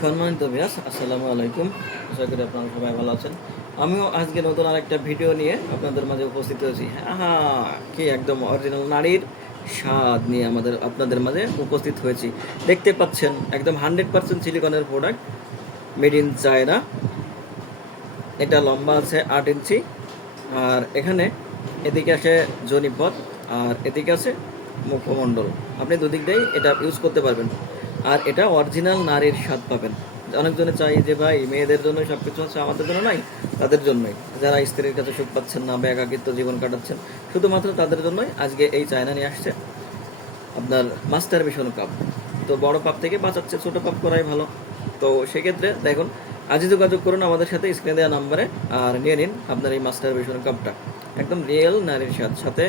সম্মানিত বিয়াস আসসালামু আলাইকুম। আশা করি আপনারা সবাই ভালো আছেন। আমিও আজকে নতুন আরেকটা ভিডিও নিয়ে আপনাদের মাঝে উপস্থিত হয়েছি। হ্যাঁ কি একদম অরিজিনাল নারীর স্বাদ নিয়ে আমাদের, আপনাদের মাঝে উপস্থিত হয়েছি। দেখতে পাচ্ছেন, একদম হান্ড্রেড পার্সেন্ট সিলিকনের প্রোডাক্ট মেড ইন চায়না এটা লম্বা আছে আট ইঞ্চি। আর এখানে এদিকে আসে জনিপথ, আর এদিকে আছে মুখমণ্ডল। আপনি দুদিক দিয়েই এটা ইউজ করতে পারবেন। আর এটা অরিজিনাল নারীর স্বাদ পাবেন। অনেকজনে চাই যে, ভাই, মেয়েদের জন্য সব কিছু আছে, আমাদের জন্য নাই, তাদের জন্যই। যারা স্ত্রীর কাছে সুখ পাচ্ছেন না বা একাকিত্ব জীবন কাটাচ্ছেন, শুধুমাত্র তাদের জন্যই আজকে এই চায়না নিয়ে আসছে আপনার মাস্টার মিশন কাপ। তো বড় পাপ থেকে বাঁচাচ্ছে, ছোট পাপ করাই ভালো। তো সেক্ষেত্রে দেখুন, আজই যোগাযোগ করুন আমাদের সাথে স্ক্রিনে দেওয়া নাম্বারে, আর নিয়ে নিন আপনার এই মাস্টার মিশন কাপটা। একদম রিয়েল নারীর স্বাদ। সাথে,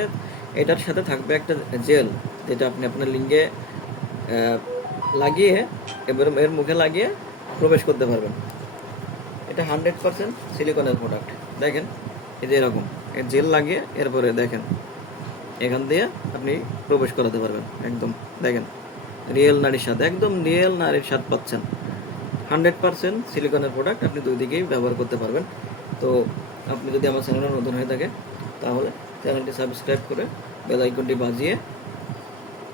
এটার সাথে থাকবে একটা জেল যেটা আপনি আপনার লিঙ্গে লাগিয়ে, এবার এর মুখে লাগিয়ে প্রবেশ করতে পারবেন। এটা হান্ড্রেড পার্সেন্ট সিলিকনের প্রোডাক্ট দেখেন, এই যে এরকম। এর জেল লাগিয়ে এরপরে দেখেন, এখান দিয়ে আপনি প্রবেশ করাতে পারবেন, একদম। দেখেন রিয়েল নারীর স্বাদ, একদম রিয়েল নারীর স্বাদ পাচ্ছেন। হান্ড্রেড পার্সেন্ট সিলিকনের প্রোডাক্ট আপনি দুই দিকেই ব্যবহার করতে পারবেন। তো আপনি যদি আমার চ্যানেলে নতুন হয়ে থাকে, তাহলে চ্যানেলটি সাবস্ক্রাইব করে বেল আইকনটি বাজিয়ে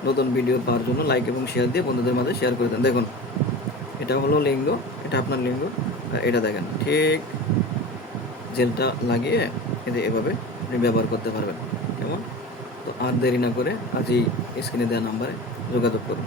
নতুন ভিডিও পাওয়ার জন্য লাইক এবং শেয়ার দিয়ে বন্ধুদের মাঝে শেয়ার করে দেন। দেখুন, এটা হলো লিঙ্গ, এটা আপনার লিঙ্গ এটা দেখেন, ঠিক জেলটা লাগিয়ে এতে এভাবে আপনি ব্যবহার করতে পারবেন। কেমন? তো আর দেরি না করে আজই স্ক্রিনে দেওয়া নাম্বারে যোগাযোগ করুন।